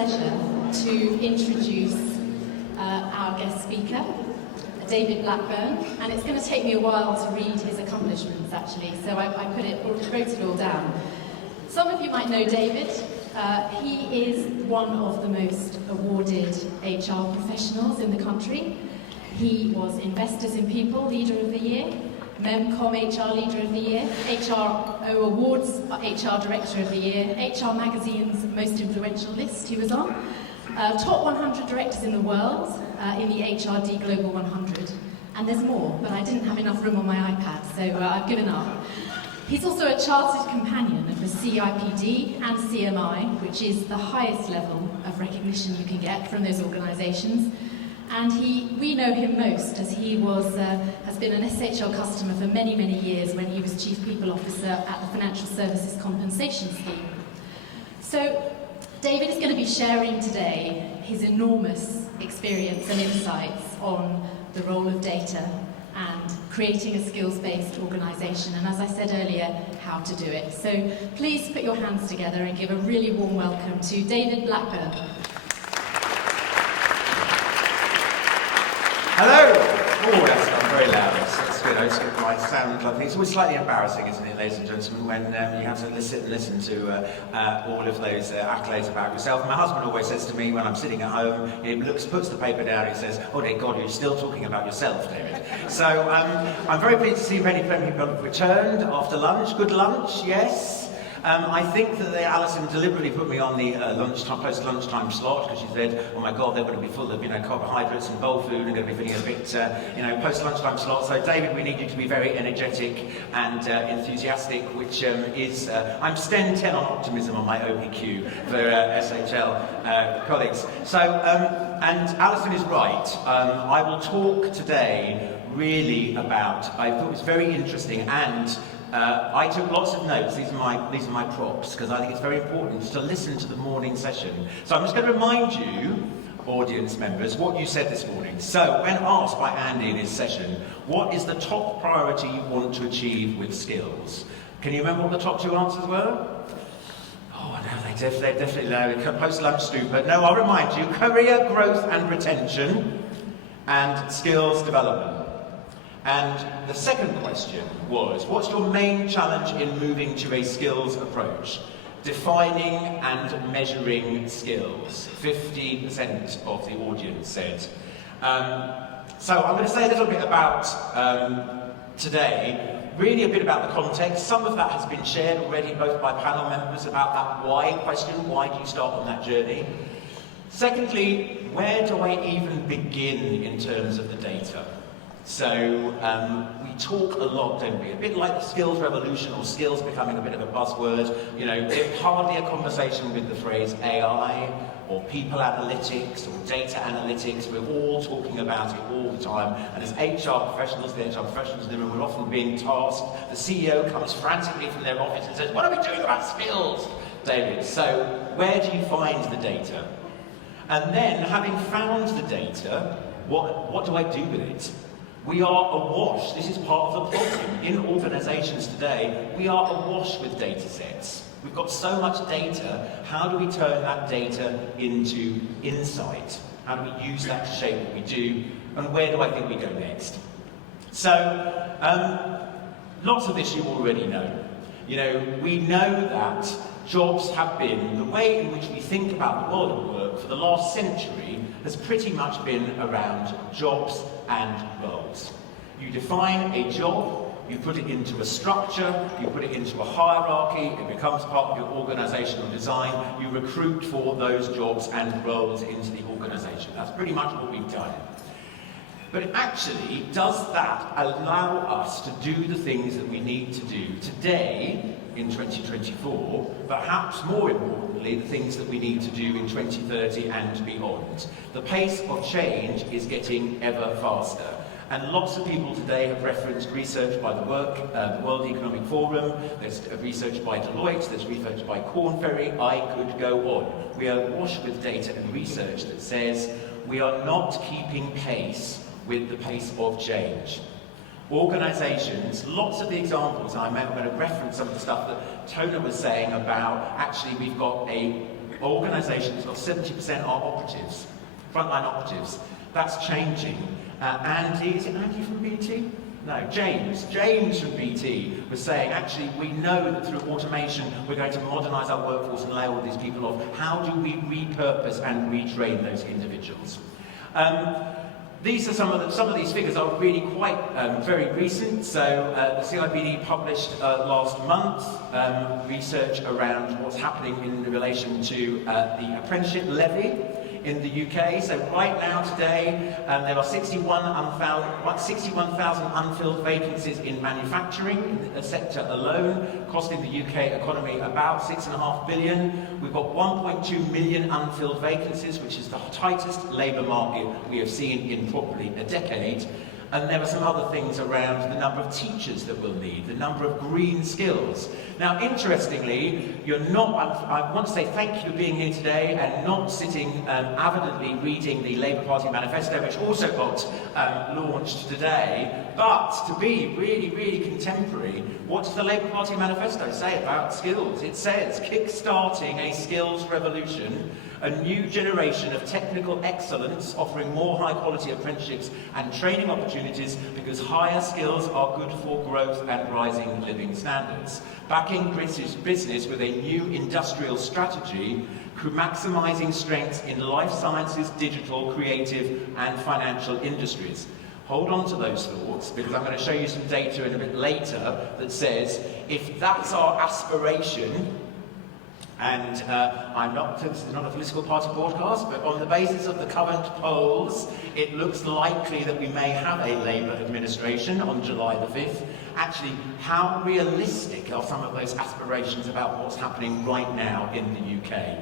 pleasure to introduce our guest speaker, David Blackburn, and it's going to take me a while to read his accomplishments actually, so I wrote it all down. Some of you might know David. He is one of the most awarded HR professionals in the country. He was Investors in People Leader of the Year, MEMCOM HR Leader of the Year, HRO Awards HR Director of the Year, HR Magazine's Most Influential list he was on, Top 100 Directors in the World in the HRD Global 100. And there's more, but I didn't have enough room on my iPad, so I've given up. He's also a chartered companion of the CIPD and CMI, which is the highest level of recognition you can get from those organisations. And we know him most as he has been an SHL customer for many, many years when he was Chief People Officer at the Financial Services Compensation Scheme. So David is going to be sharing today his enormous experience and insights on the role of data and creating a skills-based organisation, and as I said earlier, how to do it. So please put your hands together and give a really warm welcome to David Blackburn. Hello! Oh, that's not very loud. That's good. It's good. My sound lovely. It's always slightly embarrassing, isn't it, ladies and gentlemen, when you have to listen to all of those accolades about yourself. My husband always says to me when I'm sitting at home, he puts the paper down, he says, "Oh dear God, you're still talking about yourself, David." So I'm very pleased to see many people have returned after lunch. Good lunch, yes. I think that Alison deliberately put me on the post-lunchtime slot because she said, "Oh my God, they're going to be full of carbohydrates and bowl food and going to be feeling a bit post-lunchtime slot." So David, we need you to be very energetic and enthusiastic, which is I'm 10 on optimism on my OPQ for SHL colleagues. So and Alison is right. I will talk today really about. I thought it was very interesting and. I took lots of notes. These are my props because I think it's very important to listen to the morning session. So I'm just going to remind you, audience members, what you said this morning. So when asked by Andy in his session, what is the top priority you want to achieve with skills? Can you remember what the top two answers were? Oh no, they definitely know. Post-lunch stupor. No, I'll remind you: career growth and retention, and skills development. And the second question was, what's your main challenge in moving to a skills approach? Defining and measuring skills. 50% of the audience said. So I'm going to say a little bit about today, really a bit about the context. Some of that has been shared already, both by panel members, about that why question. Why do you start on that journey? Secondly, where do I even begin in terms of the data? So we talk a lot, don't we? A bit like the skills revolution or skills becoming a bit of a buzzword. There's hardly a conversation with the phrase AI or people analytics or data analytics. We're all talking about it all the time. And as HR professionals, the HR professionals in the room, we're often being tasked. The CEO comes frantically from their office and says, "What are we doing about skills, David?" So where do you find the data? And then, having found the data, what do I do with it? We are awash. This is part of the problem. In organisations today, we are awash with data sets. We've got so much data. How do we turn that data into insight? How do we use that to shape what we do? And where do I think we go next? So, lots of this you already know. We know that jobs have been, the way in which we think about the world of work for the last century has pretty much been around jobs and roles. You define a job, you put it into a structure, you put it into a hierarchy, it becomes part of your organisational design, you recruit for those jobs and roles into the organisation. That's pretty much what we've done. But actually, does that allow us to do the things that we need to do today, in 2024, perhaps more importantly, the things that we need to do in 2030 and beyond? The pace of change is getting ever faster. And lots of people today have referenced research by the World Economic Forum, there's research by Deloitte, there's research by Korn Ferry, I could go on. We are awash with data and research that says we are not keeping pace with the pace of change. Organisations, lots of the examples, I'm going to reference some of the stuff that Tona was saying about actually we've got a organisations of 70% are operatives, frontline operatives. That's changing. Andy, is it Andy from BT? No, James from BT was saying, actually, we know that through automation we're going to modernise our workforce and lay all these people off. How do we repurpose and retrain those individuals? These are some of these figures are really quite very recent. So the CIPD published last month research around what's happening in relation to the apprenticeship levy in the UK. So right now, today, there are 61,000 unfilled vacancies in manufacturing, in the sector alone, costing the UK economy about £6.5 billion. We've got 1.2 million unfilled vacancies, which is the tightest labour market we have seen in probably a decade. And there are some other things around the number of teachers that we'll need, the number of green skills. Now, interestingly, you're not, I want to say thank you for being here today and not sitting avidly reading the Labour Party manifesto, which also got launched today. But to be really, really contemporary, what does the Labour Party manifesto say about skills? It says, kick-starting a skills revolution, a new generation of technical excellence offering more high-quality apprenticeships and training opportunities because higher skills are good for growth and rising living standards. Backing British business with a new industrial strategy, maximising strengths in life sciences, digital, creative and financial industries. Hold on to those thoughts, because I'm going to show you some data in a bit later that says if that's our aspiration, and this is not a political party broadcast, but on the basis of the current polls, it looks likely that we may have a Labour administration on July the 5th. Actually, how realistic are some of those aspirations about what's happening right now in the UK?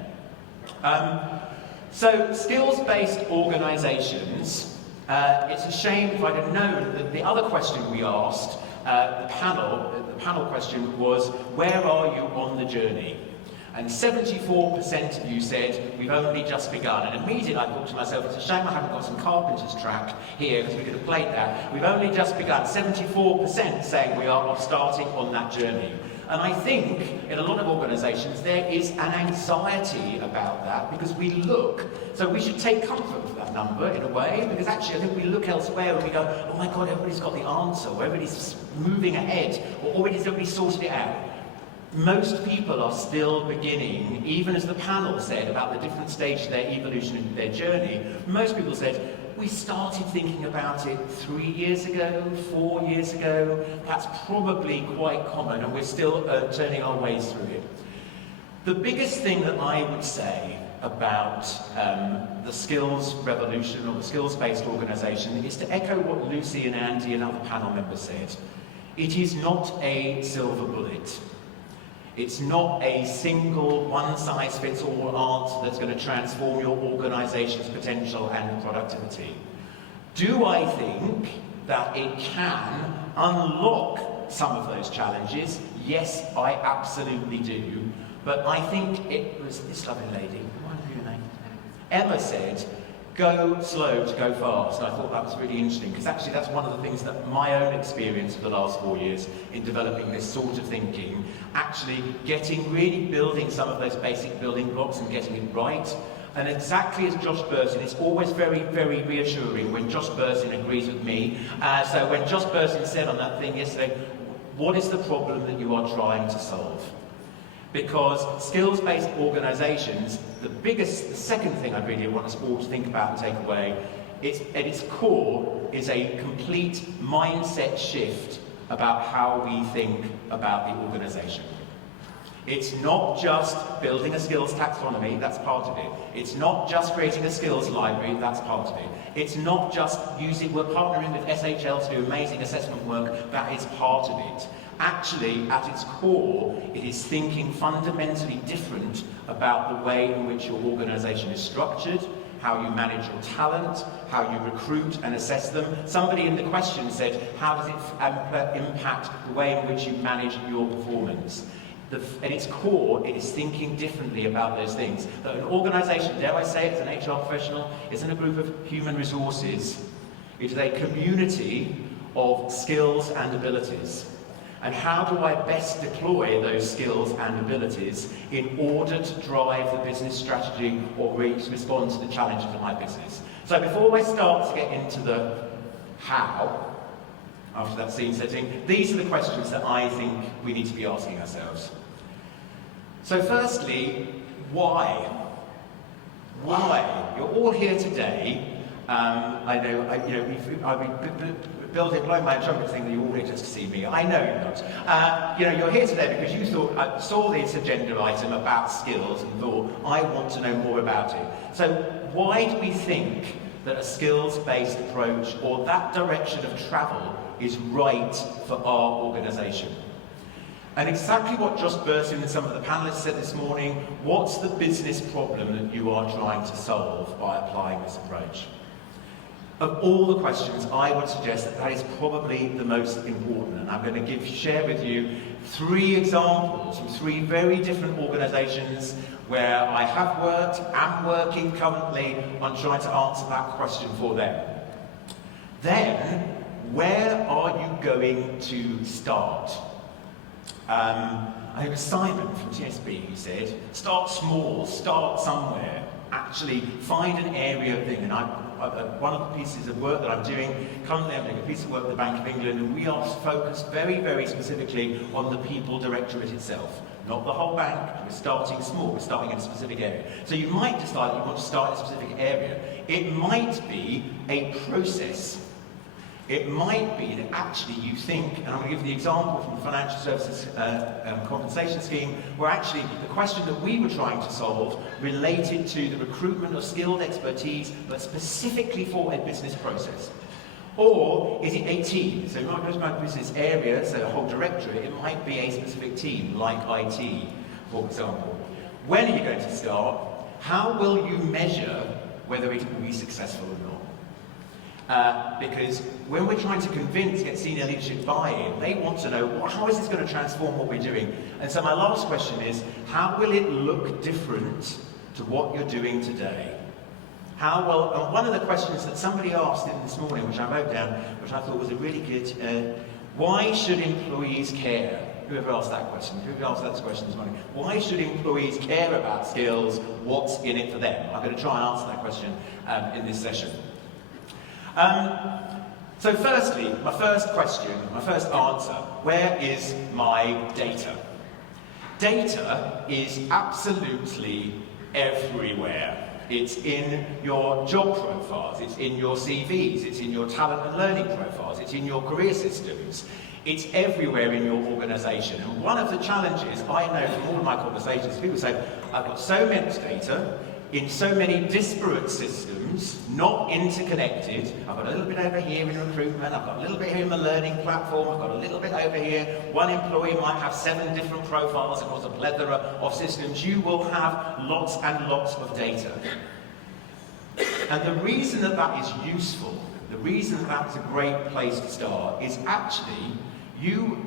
So, skills-based organisations, it's a shame if I'd have known that the other question we asked, the panel question was, where are you on the journey? And 74% of you said, we've only just begun. And immediately I thought to myself, it's a shame I haven't got some Carpenter's track here, because we could have played that. We've only just begun. 74% saying we are starting on that journey. And I think in a lot of organisations there is an anxiety about that, because we look, so we should take comfort with that number in a way, because actually I think we look elsewhere and we go, oh my God, everybody's got the answer, or everybody's moving ahead, or everybody's sorted it out. Most people are still beginning, even as the panel said about the different stages of their evolution and their journey, most people said, we started thinking about it 3 years ago, 4 years ago. That's probably quite common, and we're still turning our ways through it. The biggest thing that I would say about the skills revolution or the skills-based organisation is to echo what Lucy and Andy and other panel members said. It is not a silver bullet. It's not a single one-size-fits-all answer that's going to transform your organisation's potential and productivity. Do I think that it can unlock some of those challenges? Yes, I absolutely do. But I think it was this lovely lady, what was her name? Emma said, go slow to go fast. And I thought that was really interesting, because actually that's one of the things that my own experience for the last 4 years in developing this sort of thinking, actually really building some of those basic building blocks and getting it right. And exactly as Josh Burson, it's always very, very reassuring when Josh Burson agrees with me. So when Josh Burson said on that thing yesterday, what is the problem that you are trying to solve? Because skills-based organisations, the second thing I really want us all to think about and take away, at its core is a complete mindset shift about how we think about the organisation. It's not just building a skills taxonomy, that's part of it. It's not just creating a skills library, that's part of it. It's not just we're partnering with SHL to do amazing assessment work, that is part of it. Actually, at its core, it is thinking fundamentally different about the way in which your organisation is structured, how you manage your talent, how you recruit and assess them. Somebody in the question said, how does it impact the way in which you manage your performance? At its core, it is thinking differently about those things. That an organisation, dare I say it as an HR professional, isn't a group of human resources. It is a community of skills and abilities. And how do I best deploy those skills and abilities in order to drive the business strategy or respond to the challenges of my business? So before I start to get into the how, after that scene setting, these are the questions that I think we need to be asking ourselves. So firstly, why? Why? You're all here today. I know, blowing my own trumpet saying that you're all here just to see me. I know you're not. You're here today because you thought, saw this agenda item about skills and thought, I want to know more about it. So why do we think that a skills-based approach or that direction of travel is right for our organisation? And exactly what Josh Burson and some of the panellists said this morning, what's the business problem that you are trying to solve by applying this approach? Of all the questions, I would suggest that that is probably the most important. And I'm going to share with you 3 examples from 3 very different organisations where I have worked, am working currently on trying to answer that question for them. Then, where are you going to start? I think it was Simon from TSB who said, start small, start somewhere. Actually, find an area of thing. And one of the pieces of work that I'm doing, currently I'm doing a piece of work with the Bank of England, and we are focused very, very specifically on the People Directorate itself. Not the whole bank, we're starting small, we're starting in a specific area. So you might decide that you want to start in a specific area. It might be a process. It might be that actually you think, and I'm going to give the example from the Financial Services Compensation Scheme, where actually the question that we were trying to solve related to the recruitment of skilled expertise, but specifically for a business process. Or is it a team? So it might go to my business area, so a whole directorate, it might be a specific team, like IT, for example. When are you going to start? How will you measure whether it will be successful or not? Because when we're trying to get senior leadership buy-in, they want to know, how is this going to transform what we're doing? And so my last question is, how will it look different to what you're doing today? How well, and one of the questions that somebody asked in this morning, which I wrote down, which I thought was a really good, why should employees care? Whoever asked that question? Whoever asked that question this morning? Why should employees care about skills? What's in it for them? I'm going to try and answer that question in this session. So firstly, my first question, my first answer, where is my data? Data is absolutely everywhere. It's in your job profiles, it's in your CVs, it's in your talent and learning profiles, it's in your career systems. It's everywhere in your organisation. And one of the challenges I know from all of my conversations, people say, I've got so much data, in so many disparate systems, not interconnected. I've got a little bit over here in recruitment, I've got a little bit here in the learning platform, I've got a little bit over here. One employee might have 7 different profiles across a plethora of systems. You will have lots and lots of data. And the reason that that is useful, the reason that that's a great place to start, is actually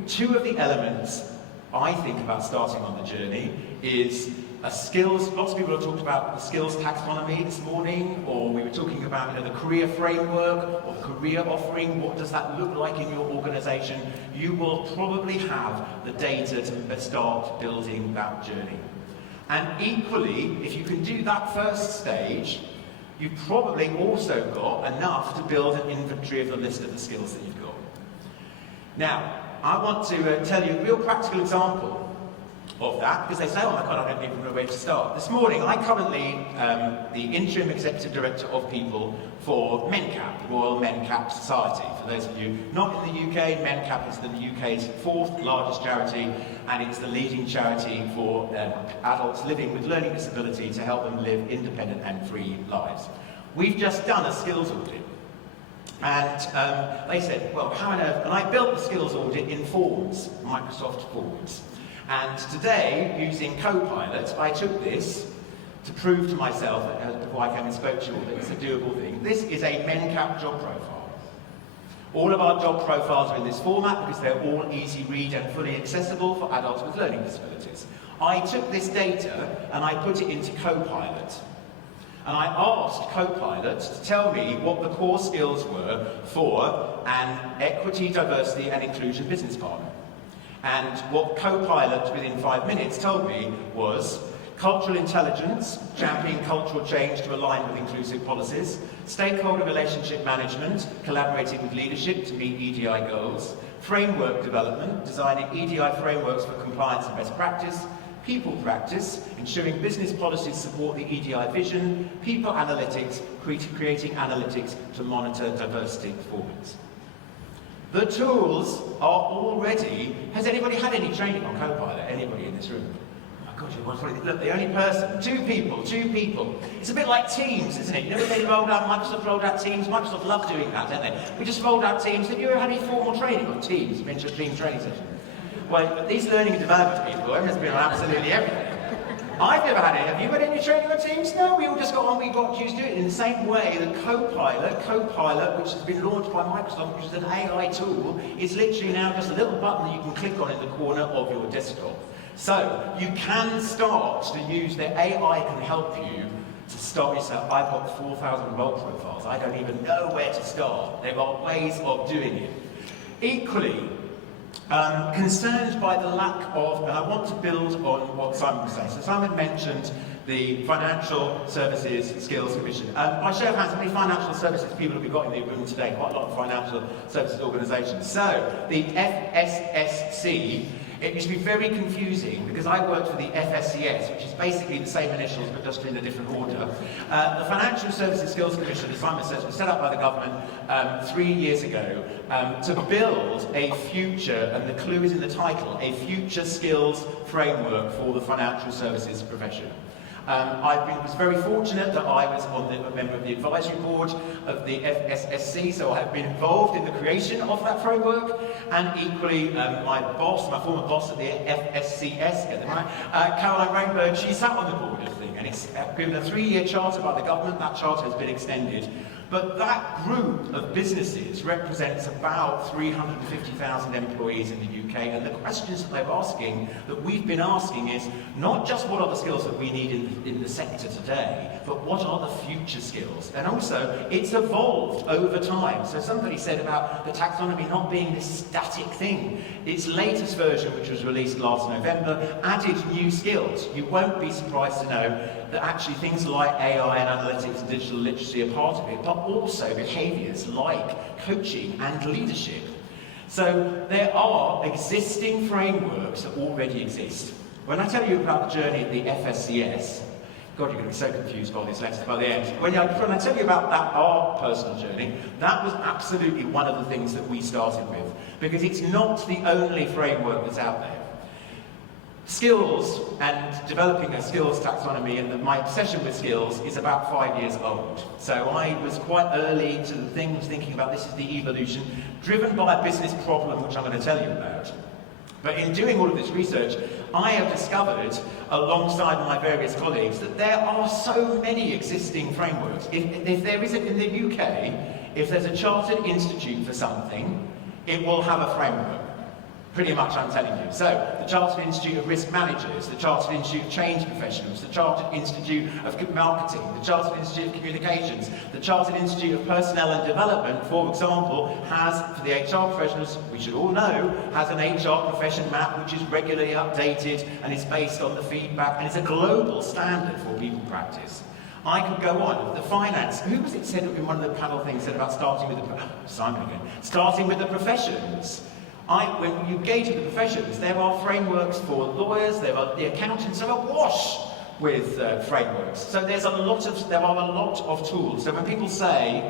2 of the elements I think about starting on the journey is skills. Lots of people have talked about the skills taxonomy this morning, or we were talking about the career framework or the career offering. What does that look like in your organisation? You will probably have the data to start building that journey. And equally, if you can do that first stage, you've probably also got enough to build an inventory of the list of the skills that you've got. Now, I want to tell you a real practical example of that, because they say, oh my God, I don't even know where to start. This morning, I currently the Interim Executive Director of People for MENCAP, the Royal MENCAP Society. For those of you not in the UK, MENCAP is the UK's 4th largest charity, and it's the leading charity for adults living with learning disability to help them live independent and free lives. We've just done a skills audit. And they said, well, how on earth? And I built the skills audit in Forms, Microsoft Forms. And today, using Copilot, I took this to prove to myself, before I came and spoke to you all, that it's a doable thing. This is a MENCAP job profile. All of our job profiles are in this format because they're all easy read and fully accessible for adults with learning disabilities. I took this data and I put it into Copilot. And I asked Copilot to tell me what the core skills were for an equity, diversity and inclusion business partner. And what Copilot within 5 minutes told me was cultural intelligence, championing cultural change to align with inclusive policies, stakeholder relationship management, collaborating with leadership to meet EDI goals, framework development, designing EDI frameworks for compliance and best practice, people practice, ensuring business policies support the EDI vision, people analytics, creating analytics to monitor diversity performance. The tools are already... Has anybody had any training on Copilot? Anybody in this room? Oh my God, you want to look, the only person, two people. It's a bit like Teams, isn't it? You know when they rolled out, Microsoft rolled out Teams? Microsoft love doing that, don't they? We just rolled out Teams. Have you ever had any formal training on Teams? You mentioned Team training session. Well, these learning and development people, everyone's been on absolutely everything. I've never had any. Have you had any training on Teams? No, we all just got on, we got used to it in the same way that Copilot, which has been launched by Microsoft, which is an AI tool, is literally now just a little button that you can click on in the corner of your desktop. So, you can start to use the AI can help you to start yourself. I've got 4,000 role profiles. I don't even know where to start. There are ways of doing it. Equally, concerned by the lack of, and I want to build on what Simon was saying. So Simon mentioned the Financial Services Skills Commission. By show of hands, how many financial services people have we got in the room today? Quite a lot of financial services organisations. So, the FSSC, it used to be very confusing because I worked for the FSCS, which is basically the same initials but just in a different order. The Financial Services Skills Commission, as Simon says, was set up by the government 3 years ago to build a future, and the clue is in the title, a future skills framework for the financial services profession. Was very fortunate that I was a member of the advisory board of the FSSC, so I have been involved in the creation of that framework, and equally my former boss at the FSCS, get them right, Caroline Rainbow, she sat on the board of the thing, and it's given a 3-year charter by the government. That charter has been extended. But that group of businesses represents about 350,000 employees in the UK, and the questions that they're asking, that we've been asking, is not just what are the skills that we need in the sector today, but what are the future skills? And also, it's evolved over time. So somebody said about the taxonomy not being this static thing. Its latest version, which was released last November, added new skills. You won't be surprised to know that actually things like AI and analytics and digital literacy are part of it, but also behaviours like coaching and leadership. So there are existing frameworks that already exist. When I tell you about the journey at the FSCS, God, you're going to be so confused by this letter by the end. When I tell you about that, our personal journey, that was absolutely one of the things that we started with, because it's not the only framework that's out there. Skills and developing a skills taxonomy, and my obsession with skills is about 5 years old. So I was quite early to the thing, was thinking about this is the evolution, driven by a business problem, which I'm going to tell you about. But in doing all of this research, I have discovered, alongside my various colleagues, that there are so many existing frameworks. If there isn't in the UK, if there's a chartered institute for something, it will have a framework. Pretty much, I'm telling you. So, the Chartered Institute of Risk Managers, the Chartered Institute of Change Professionals, the Chartered Institute of Marketing, the Chartered Institute of Communications, the Chartered Institute of Personnel and Development, for example, has, for the HR professionals, we should all know, has an HR profession map which is regularly updated and is based on the feedback, and it's a global standard for people practice. I could go on. The finance, who was it said in one of the panel things said about starting with Simon again, starting with the professions. When you engage with the professions, there are frameworks for lawyers, there are the accountants are awash with frameworks. So there are a lot of tools. So when people say,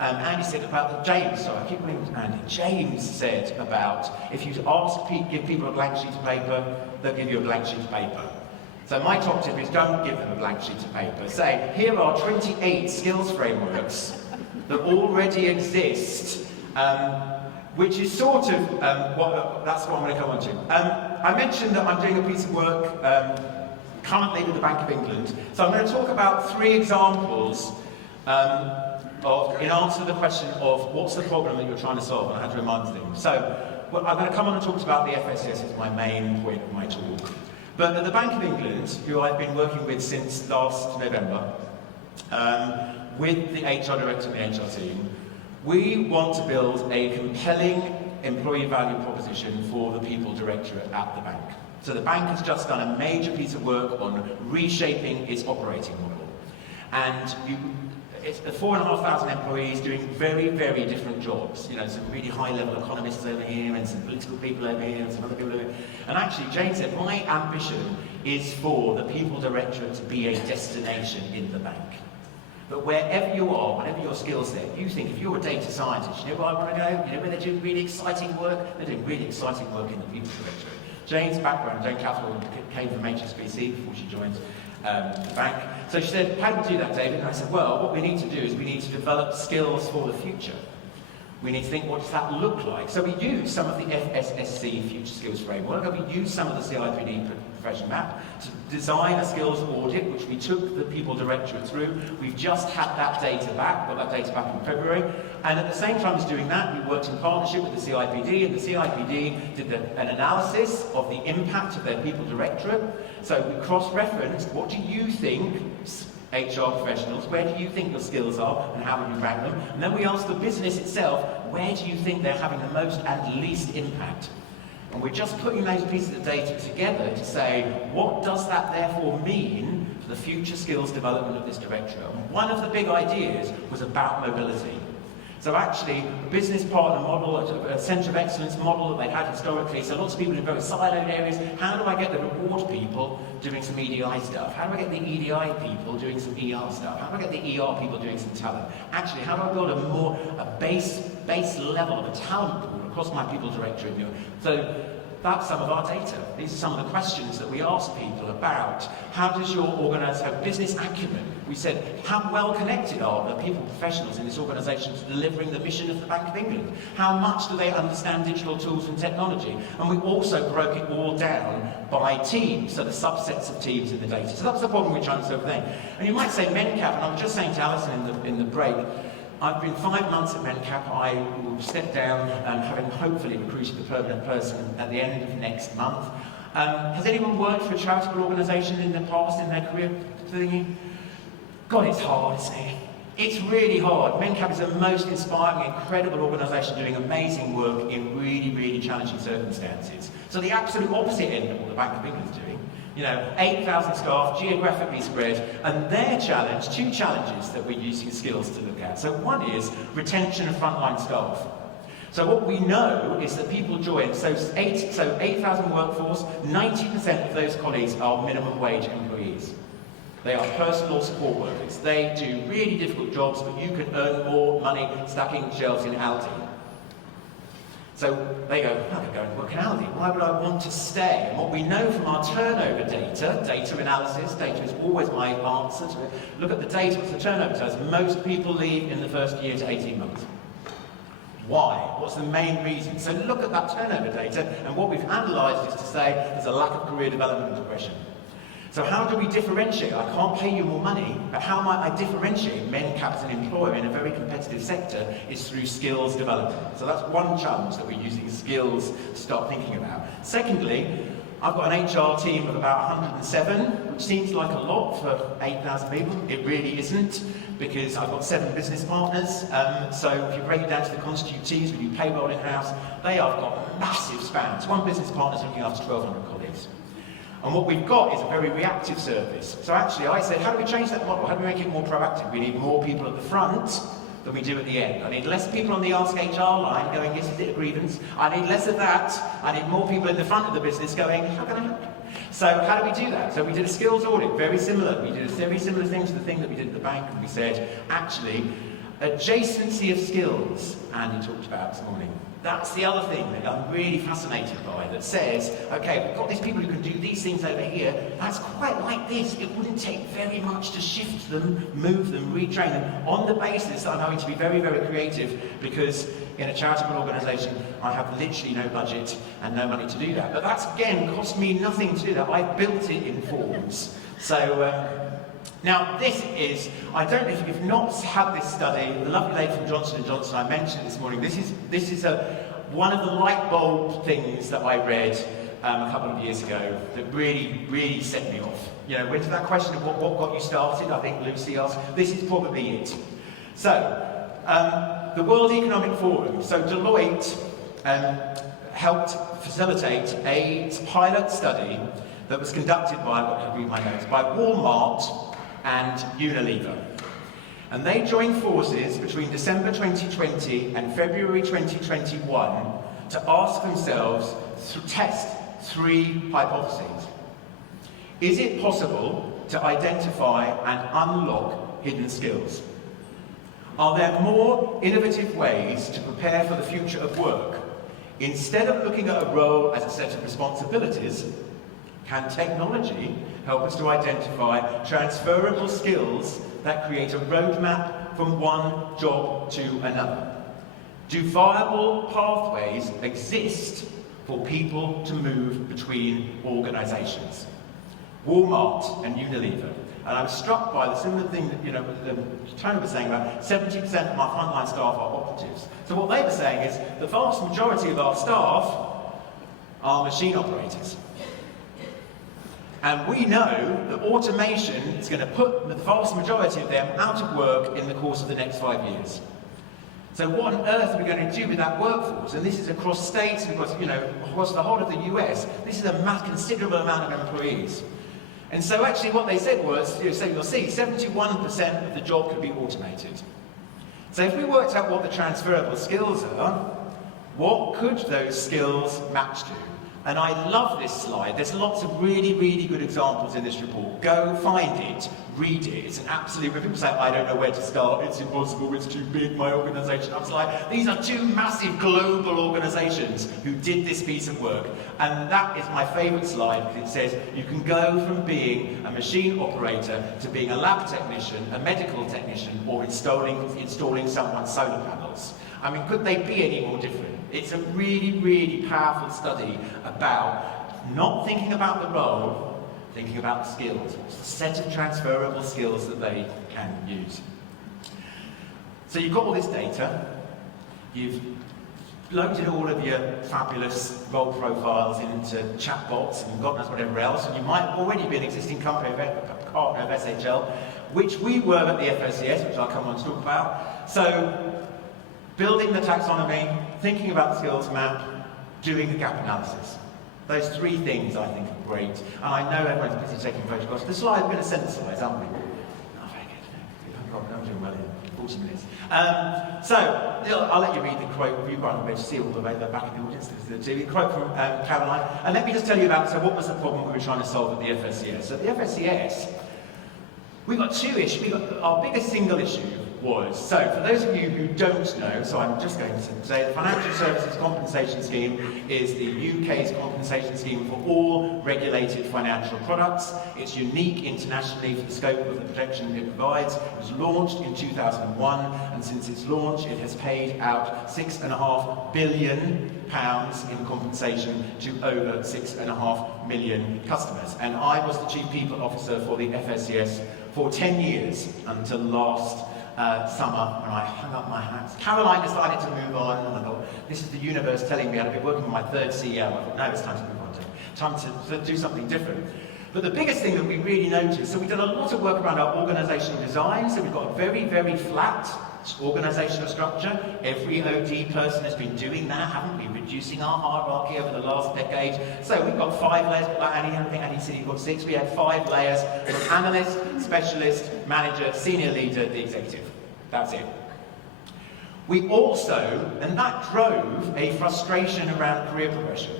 Andy said about James, sorry, I keep calling him Andy. James said about if you give people a blank sheet of paper, they'll give you a blank sheet of paper. So my top tip is don't give them a blank sheet of paper. Say, here are 28 skills frameworks that already exist. Which is sort of, that's what I'm going to come on to. I mentioned that I'm doing a piece of work currently with the Bank of England. So I'm going to talk about 3 examples in answer to the question of what's the problem that you're trying to solve and how to remind them. So I'm going to come on and talk about the FSCS as my main point of my talk. But at the Bank of England, who I've been working with since last November, with the HR director and the HR team, we want to build a compelling employee value proposition for the people directorate at the bank. So the bank has just done a major piece of work on reshaping its operating model. And it's 4,500 employees doing very, very different jobs. You know, some really high-level economists over here, and some political people over here, and some other people over here. And actually, Jane said, my ambition is for the people directorate to be a destination in the bank. But wherever you are, whatever your skill set, you think if you're a data scientist, you know where I want to go? You know where they're doing really exciting work? They're doing really exciting work in the people directorate. Jane's background, Jane Capital came from HSBC before she joined the bank. So she said, how do we do that, David? And I said, well, what we need to do is we need to develop skills for the future. We need to think, what does that look like? So we use some of the FSCS Future Skills Framework, and we use some of the CIPD Profession Map to design a skills audit, which we took the People Directorate through. We've just had that data back, got that data back in February, and at the same time as doing that, we worked in partnership with the CIPD, and the CIPD did an analysis of the impact of their People Directorate. So we cross-referenced, what do you think, HR professionals, where do you think your skills are and how would you rank them? And then we asked the business itself, where do you think they're having the most and least impact? And we're just putting those pieces of data together to say, what does that therefore mean for the future skills development of this directorate? And one of the big ideas was about mobility. So actually, a business partner model, a centre of excellence model that they'd had historically, so lots of people in very siloed areas, how do I get the reward people doing some EDI stuff? How do I get the EDI people doing some ER stuff? How do I get the ER people doing some talent? Actually, how do I build a base level of a talent pool across my people directorate? So that's some of our data. These are some of the questions that we ask people about. How does your organisation have business acumen? We said, how well connected are the people professionals in this organisation to delivering the mission of the Bank of England? How much do they understand digital tools and technology? And we also broke it all down by teams, so the subsets of teams in the data. So that's the problem we're trying to solve there. And you might say MenCap, and I was just saying to Alison in the break, I've been 5 months at MenCap. I will step down, having hopefully recruited the permanent person at the end of next month. Has anyone worked for a charitable organisation in the past in their career thingy? God, it's hard, isn't it? It's really hard. MenCap is the most inspiring, incredible organisation doing amazing work in really, really challenging circumstances. So the absolute opposite end of what the Bank of England is doing. You know, 8,000 staff, geographically spread, and their challenge, two challenges that we're using skills to look at. So one is retention of frontline staff. So what we know is that people join, so 8,000 workforce, 90% of those colleagues are minimum wage employees. They are personal support workers. They do really difficult jobs, but you can earn more money stacking shelves in Aldi. So they go, I could go and work in Aldi. Why would I want to stay? And what we know from our turnover data analysis, data is always my answer to it. Look at the data, what's the turnover tells us? Most people leave in the first year to 18 months. Why? What's the main reason? So look at that turnover data, and what we've analysed is to say there's a lack of career development and progression. So how do we differentiate? I can't pay you more money, but how might I differentiate MenCap as an employer in a very competitive sector is through skills development. So that's one challenge that we're using skills to start thinking about. Secondly, I've got an HR team of about 107, which seems like a lot for 8,000 people. It really isn't, because I've got 7 business partners. So if you break it down to the constitutees, we do payroll in-house, they have got massive spans. One business partner's looking after 1,200 colleagues. And what we've got is a very reactive service. So actually I said, how do we change that model? How do we make it more proactive? We need more people at the front than we do at the end. I need less people on the Ask HR line going, yes, is it a grievance? I need less of that. I need more people in the front of the business going, how can I help? So how do we do that? So we did a skills audit, very similar. We did a very similar thing to the thing that we did at the bank, and we said, actually, adjacency of skills, Andy talked about this morning. That's the other thing that I'm really fascinated by, that says, okay, we've got these people who can do these things over here, that's quite like this. It wouldn't take very much to shift them, move them, retrain them, on the basis that I'm having to be very, very creative, because in a charitable organisation, I have literally no budget and no money to do that. But that's, again, cost me nothing to do that. I built it in forms. So, now this is, I don't know if you've not had this study, the lovely lady from Johnson & Johnson, I mentioned it this morning, this is one of the light bulb things that I read a couple of years ago that really, really set me off. You know, went to that question of what got you started, I think Lucy asked, this is probably it. So, the World Economic Forum, so Deloitte helped facilitate a pilot study that was conducted by, I've got to read my notes, by Walmart and Unilever. And they joined forces between December 2020 and February 2021 to ask themselves to test 3 hypotheses. Is it possible to identify and unlock hidden skills? Are there more innovative ways to prepare for the future of work? Instead of looking at a role as a set of responsibilities, can technology help us to identify transferable skills that create a roadmap from one job to another? Do viable pathways exist for people to move between organisations? Walmart and Unilever. And I was struck by the similar thing that, Tony was saying about 70% of my frontline staff are operatives. So what they were saying is the vast majority of our staff are machine operators. And we know that automation is going to put the vast majority of them out of work in the course of the next 5 years. So what on earth are we going to do with that workforce? And this is across states, and across the whole of the US. This is a considerable amount of employees. And so actually what they said was, so you'll see, 71% of the job could be automated. So if we worked out what the transferable skills are, what could those skills match to? And I love this slide. There's lots of really, really good examples in this report. Go find it, read it. It's an absolute, when people say, I don't know where to start, it's impossible, it's too big, my organisation. I was like, these are 2 massive global organisations who did this piece of work. And that is my favourite slide, because it says you can go from being a machine operator to being a lab technician, a medical technician, or installing someone's solar panels. I mean, could they be any more different? It's a really, really powerful study about not thinking about the role, thinking about the skills. What's the set of transferable skills that they can use? So you've got all this data, you've loaded all of your fabulous role profiles into chatbots and God knows whatever else, and you might already be an existing company, a partner of SHL, which we were at the FSCS, which I'll come on to talk about. So building the taxonomy, thinking about the skills map, doing the gap analysis. Those 3 things I think are great. And I know everyone's busy taking photographs. The slide we're going to synthesize, aren't we? Oh, very good. I'm doing well in 40 minutes. So I'll let you read the quote. You might not be able to see all the way back in the audience. The quote from Caroline. And let me just tell you about, so what was the problem we were trying to solve at the FSCS? So at the FSCS, we got 2 issues. Our biggest single issue was, so for those of you who don't know, so I'm just going to say the Financial Services Compensation Scheme is the UK's compensation scheme for all regulated financial products. It's unique internationally for the scope of the protection it provides. It was launched in 2001, and since its launch it has paid out £6.5 billion in compensation to over 6.5 million customers. And I was the Chief People Officer for the FSCS for 10 years until last summer when I hung up my hats. Caroline decided to move on, and I thought, this is the universe telling me I'd be working with my 3rd CEO. I thought, no, it's time to move on, time to do something different. But the biggest thing that we really noticed, so we've done a lot of work around our organisational design, so we've got a very, very flat organisational structure. Every OD person has been doing that, haven't we? Reducing our hierarchy over the last decade. So we've got 5 layers, like Annie, I think Annie said you've got 6. We had 5 layers: analyst, specialist, manager, senior leader, the executive. That's it. We also, and that drove a frustration around career progression.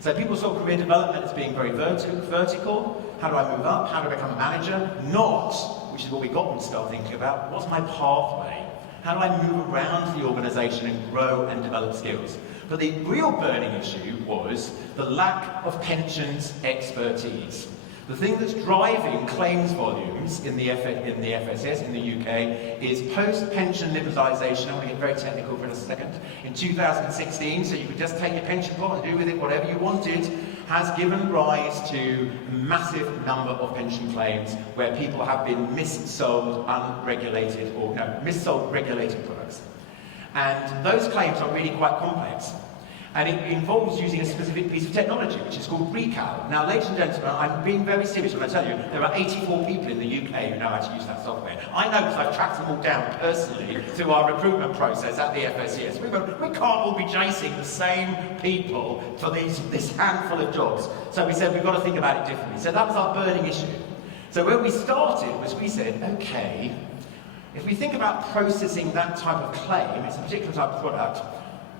So people saw career development as being very vertical. How do I move up? How do I become a manager? Not, which is what we got them to start thinking about, what's my pathway? How do I move around the organisation and grow and develop skills? But the real burning issue was the lack of pensions expertise. The thing that's driving claims volumes in the FSCS in the UK is post-pension liberalisation. I'm going to get very technical for a second. In 2016, so you could just take your pension pot and do with it whatever you wanted, has given rise to a massive number of pension claims where people have been missold unregulated missold regulated products. And those claims are really quite complex. And it involves using a specific piece of technology, which is called Recal. Now, ladies and gentlemen, I'm being very serious when I tell you there are 84 people in the UK who know how to use that software. I know because I've tracked them all down personally through our recruitment process at the FSCS. We can't all be chasing the same people for this handful of jobs. So we said we've got to think about it differently. So that was our burning issue. So where we started was we said, okay, if we think about processing that type of claim, it's a particular type of product,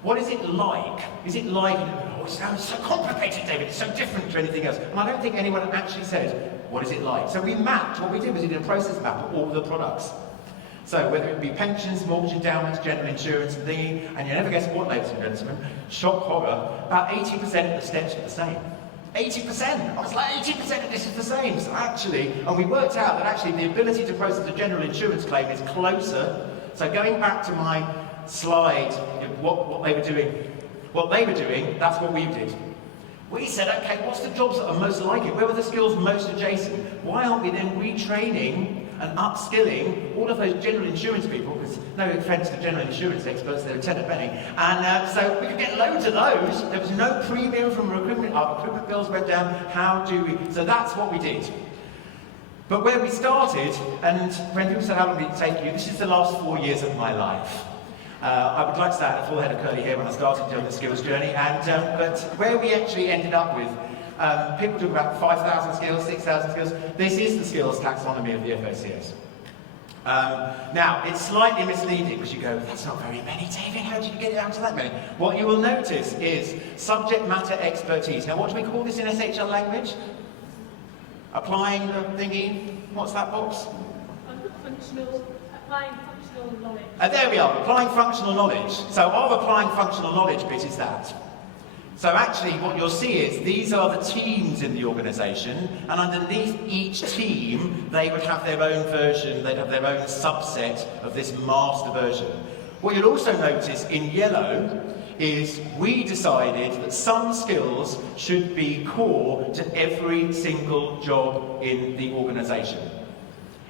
what is it like? Is it like, oh, it sounds so complicated, David, it's so different to anything else. And I don't think anyone actually said, what is it like? So we mapped, what we did was we did a process map of all the products. So whether it be pensions, mortgage endowments, general insurance, and thingy, and you never guess what, ladies and gentlemen, shock horror, about 80% of the steps are the same. 80%! I was like, 80% of this is the same. So actually, and we worked out that actually the ability to process a general insurance claim is closer. So going back to my slide, what they were doing, that's what we did. We said, okay, what's the jobs that are most like it? Where are the skills most adjacent? Why aren't we then retraining and upskilling all of those general insurance people? Because no offence to general insurance experts, they're a tenner penny. And so we could get loads of those. There was no premium from recruitment. Our recruitment bills went down. How do we? So that's what we did. But where we started, and when people said, how long did it take you? This is the last 4 years of my life. I would like to say I had a full head of curly hair when I started doing the skills journey, but where we actually ended up with, people talk about 5,000 skills, 6,000 skills. This is the skills taxonomy of the FSCS. Now, it's slightly misleading because you go, that's not very many, David, how did you get it down to that many? What you will notice is subject matter expertise. Now, what do we call this in SHL language? Applying the thingy, what's that box? Applying functional knowledge. There we are, applying functional knowledge. So our applying functional knowledge bit is that. So actually what you'll see is these are the teams in the organisation, and underneath each team they would have their own version, they'd have their own subset of this master version. What you'll also notice in yellow is we decided that some skills should be core to every single job in the organisation.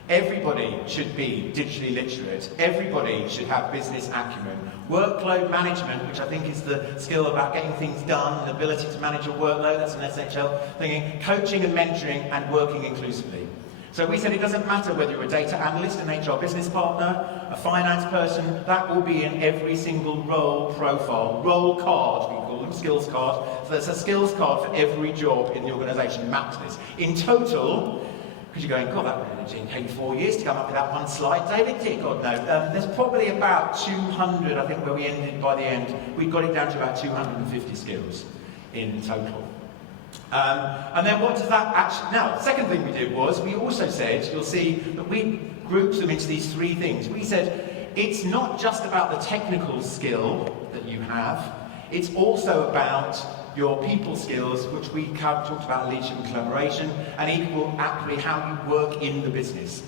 Everybody should be digitally literate. Everybody should have business acumen. Workload management, which I think is the skill about getting things done, the ability to manage your workload, that's an SHL thing. Coaching and mentoring and working inclusively. So we said it doesn't matter whether you're a data analyst, an HR business partner, a finance person, that will be in every single role profile. Role card, we call them, skills card. So there's a skills card for every job in the organisation mapped to this. In total, because you're going, God, that would have taken 4 years to come up with that one slide, David. Dear God, no. There's probably about 200, I think, where we ended by the end. We got it down to about 250 skills in total. And then what does that actually... Now, the second thing we did was, we also said, you'll see, that we grouped them into these three things. We said, it's not just about the technical skill that you have, it's also about your people skills, which we talked about leadership and collaboration, and equally how you work in the business.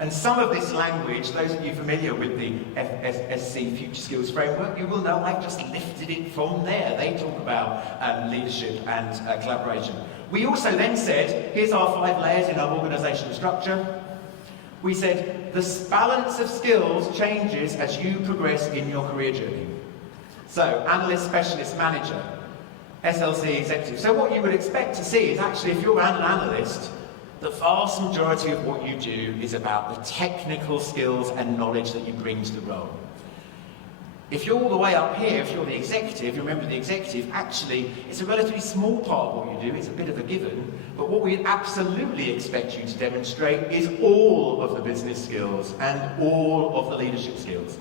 And some of this language, those of you familiar with the FSC Future Skills Framework, you will know I've just lifted it from there. They talk about leadership and collaboration. We also then said, here's our 5 layers in our organisational structure. We said, the balance of skills changes as you progress in your career journey. So, analyst, specialist, manager, SLC, executive. So what you would expect to see is actually, if you're an analyst, the vast majority of what you do is about the technical skills and knowledge that you bring to the role. If you're all the way up here, if you're the executive, you remember the executive, actually, it's a relatively small part of what you do, it's a bit of a given, but what we absolutely expect you to demonstrate is all of the business skills and all of the leadership skills.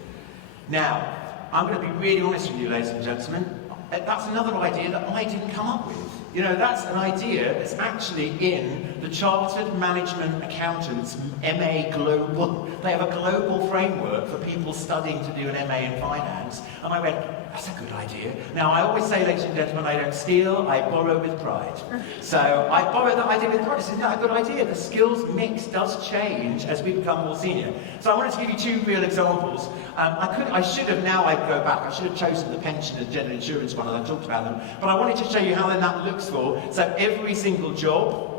Now, I'm going to be really honest with you, ladies and gentlemen, that's another idea that I didn't come up with. You know, that's an idea that's actually in the Chartered Management Accountants MA Global. They have a global framework for people studying to do an MA in finance. And I went, that's a good idea. Now, I always say, ladies and gentlemen, I don't steal, I borrow with pride. So I borrowed that idea with pride. Isn't that a good idea? The skills mix does change as we become more senior. So I wanted to give you 2 real examples. I should have, now I go back, I should have chosen the pension and general insurance one, and I talked about them. But I wanted to show you how then that looks for. So every single job,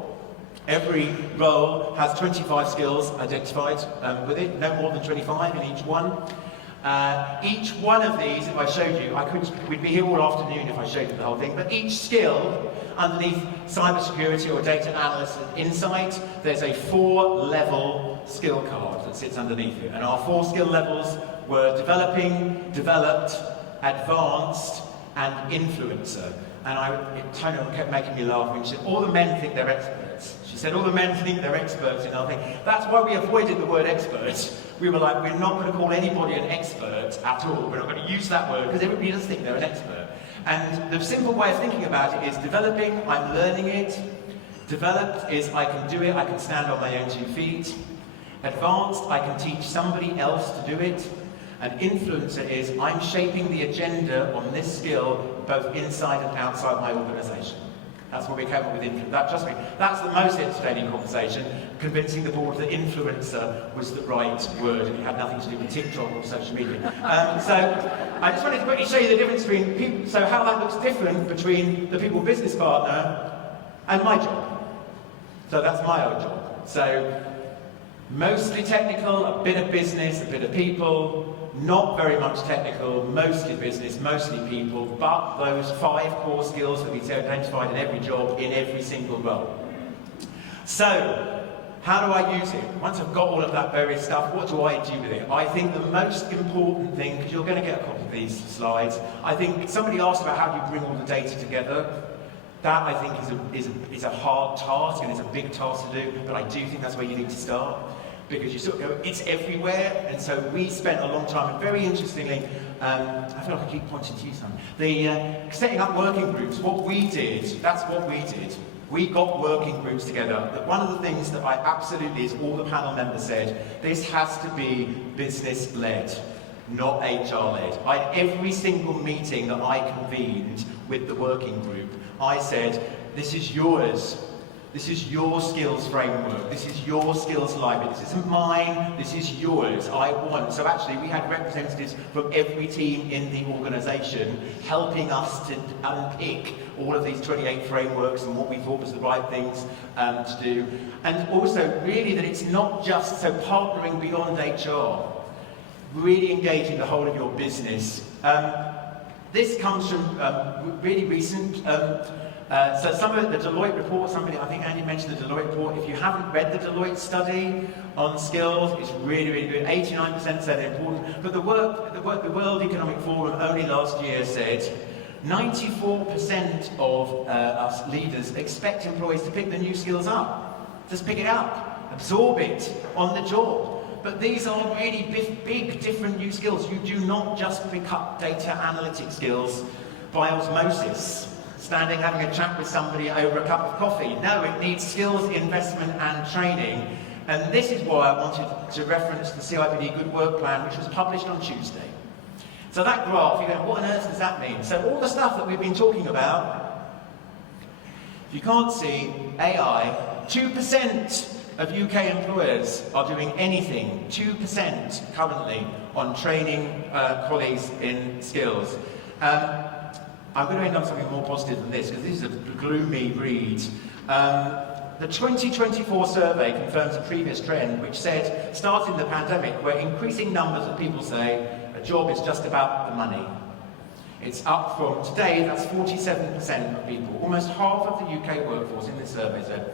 every role has 25 skills identified with it, no more than 25 in each one. Each one of these, if I showed you, we'd be here all afternoon if I showed you the whole thing, but each skill underneath cybersecurity or data analyst and insight, there's a 4-level skill card that sits underneath it. And our 4 skill levels were developing, developed, advanced, and influencer. And Tony kept making me laugh when she said, all the men think they're experts. She said, all the men think they're experts in our thing. That's why we avoided the word expert. We were like, we're not going to call anybody an expert at all. We're not going to use that word because everybody does think they're an expert. And the simple way of thinking about it is developing, I'm learning it. Developed is I can do it, I can stand on my own 2 feet. Advanced, I can teach somebody else to do it. And influencer is I'm shaping the agenda on this skill both inside and outside my organisation. That's what we came up with influencer. Trust me, that's the most entertaining conversation, convincing the board that influencer was the right word and it had nothing to do with TikTok or social media. So I just wanted to quickly show you the difference between people, so how that looks different between the people business partner and my job. So that's my own job. So mostly technical, a bit of business, a bit of people, not very much technical, mostly business, mostly people, but those 5 core skills that we identified in every job, in every single role. So, how do I use it? Once I've got all of that various stuff, what do I do with it? I think the most important thing, because you're going to get a copy of these slides, I think somebody asked about how do you bring all the data together. That, I think, is a hard task, and it's a big task to do, but I do think that's where you need to start. Because you sort of go, it's everywhere, and so we spent a long time, and very interestingly, I feel like I keep pointing to you, Sam, setting up working groups. What we did, that's what we did. We got working groups together. One of the things that I absolutely, as all the panel members said, this has to be business-led, not HR-led. Every single meeting that I convened with the working group, I said, this is yours. This is your skills framework. This is your skills library. This isn't mine. This is yours. I want. So actually, we had representatives from every team in the organisation helping us to unpick all of these 28 frameworks and what we thought was the right things to do. And also, really, that it's not just so partnering beyond HR, really engaging the whole of your business. This comes from really recent. So some of the Deloitte report, I think Andy mentioned the Deloitte report. If you haven't read the Deloitte study on skills, it's really, really good. 89% said they're important. But the World Economic Forum only last year said 94% of us leaders expect employees to pick the new skills up. Just pick it up, absorb it on the job. But these are really big, different new skills. You do not just pick up data analytics skills by osmosis. Standing, having a chat with somebody over a cup of coffee. No, it needs skills, investment and training. And this is why I wanted to reference the CIPD Good Work Plan, which was published on Tuesday. So that graph, you go, what on earth does that mean? So all the stuff that we've been talking about, if you can't see, AI, 2% of UK employers are doing anything, 2% currently, on training colleagues in skills. I'm going to end on something more positive than this, because this is a gloomy read. The 2024 survey confirms a previous trend, which said, starting the pandemic, where increasing numbers of people say a job is just about the money. It's up from today, that's 47% of people. Almost half of the UK workforce in this survey said,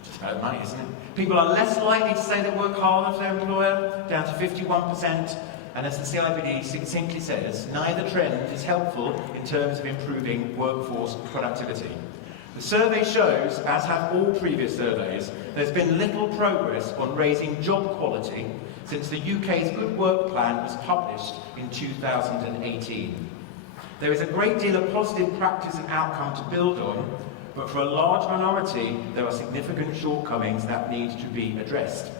it's just about the money, isn't it? People are less likely to say they work hard for their employer, down to 51%. And as the CIPD succinctly says, neither trend is helpful in terms of improving workforce productivity. The survey shows, as have all previous surveys, there's been little progress on raising job quality since the UK's Good Work Plan was published in 2018. There is a great deal of positive practice and outcome to build on, but for a large minority, there are significant shortcomings that need to be addressed.